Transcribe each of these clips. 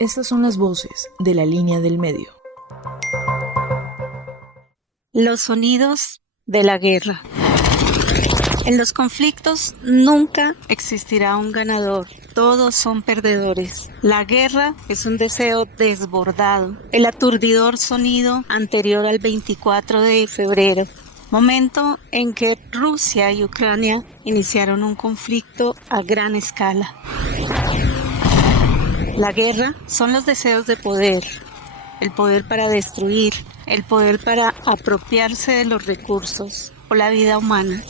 Estas son las voces de la línea del medio. Los sonidos de la guerra. En los conflictos nunca existirá un ganador, todos son perdedores. La guerra es un deseo desbordado, el aturdidor sonido anterior al 24 de febrero, momento en que Rusia y Ucrania iniciaron un conflicto a gran escala. La guerra son los deseos de poder, el poder para destruir, el poder para apropiarse de los recursos o la vida humana.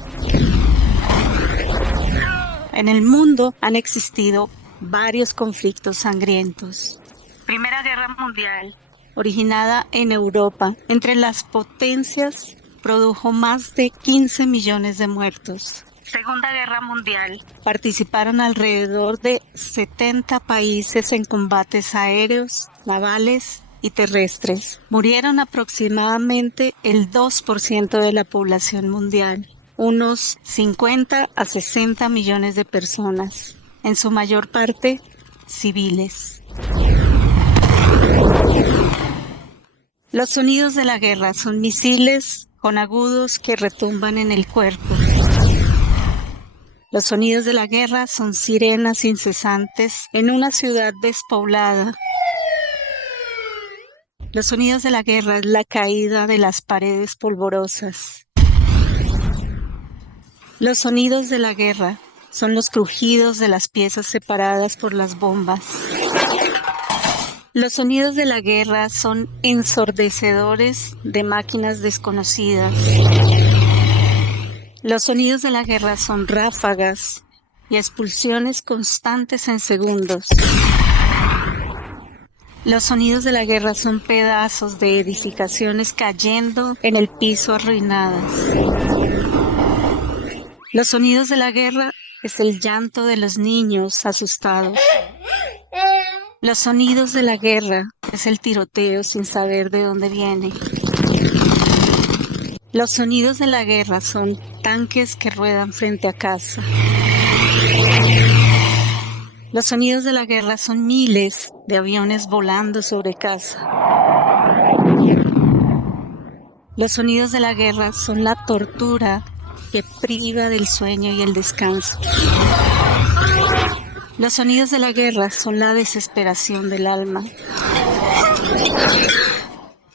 En el mundo han existido varios conflictos sangrientos. Primera Guerra Mundial, originada en Europa, entre las potencias, produjo más de 15 millones de muertos. Segunda Guerra Mundial, participaron alrededor de 70 países en combates aéreos, navales y terrestres. Murieron aproximadamente el 2% de la población mundial. Unos 50 a 60 millones de personas, en su mayor parte civiles. Los sonidos de la guerra son misiles con agudos que retumban en el cuerpo. Los sonidos de la guerra son sirenas incesantes en una ciudad despoblada. Los sonidos de la guerra es la caída de las paredes polvorosas. Los sonidos de la guerra son los crujidos de las piezas separadas por las bombas. Los sonidos de la guerra son ensordecedores de máquinas desconocidas. Los sonidos de la guerra son ráfagas y expulsiones constantes en segundos. Los sonidos de la guerra son pedazos de edificaciones cayendo en el piso arruinadas. Los sonidos de la guerra es el llanto de los niños asustados. Los sonidos de la guerra es el tiroteo sin saber de dónde viene. Los sonidos de la guerra son tanques que ruedan frente a casa. Los sonidos de la guerra son miles de aviones volando sobre casa. Los sonidos de la guerra son la tortura que priva del sueño y el descanso. Los sonidos de la guerra son la desesperación del alma.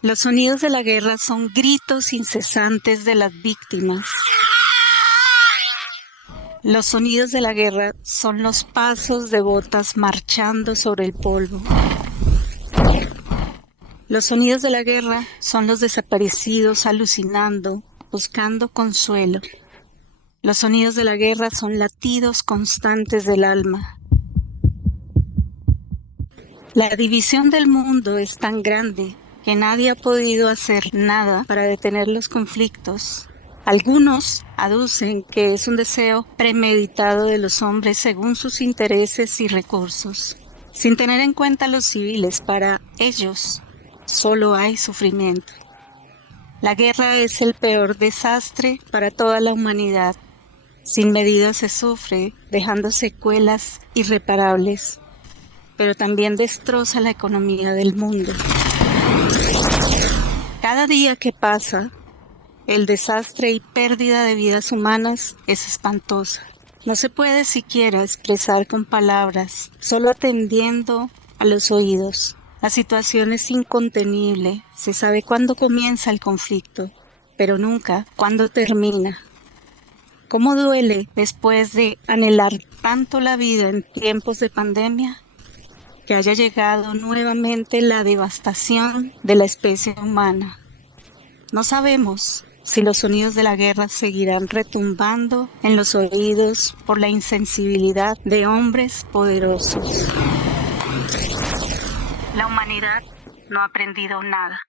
Los sonidos de la guerra son gritos incesantes de las víctimas. Los sonidos de la guerra son los pasos de botas marchando sobre el polvo. Los sonidos de la guerra son los desaparecidos alucinando, buscando consuelo. Los sonidos de la guerra son latidos constantes del alma. La división del mundo es tan grande que nadie ha podido hacer nada para detener los conflictos. Algunos aducen que es un deseo premeditado de los hombres según sus intereses y recursos, sin tener en cuenta a los civiles. Para ellos solo hay sufrimiento. La guerra es el peor desastre para toda la humanidad. Sin medida se sufre, dejando secuelas irreparables, pero también destroza la economía del mundo. Cada día que pasa, el desastre y pérdida de vidas humanas es espantosa. No se puede siquiera expresar con palabras, solo atendiendo a los oídos. La situación es incontenible. Se sabe cuándo comienza el conflicto, pero nunca cuándo termina. ¿Cómo duele después de anhelar tanto la vida en tiempos de pandemia? Que haya llegado nuevamente la devastación de la especie humana. No sabemos si los sonidos de la guerra seguirán retumbando en los oídos por la insensibilidad de hombres poderosos. La humanidad no ha aprendido nada.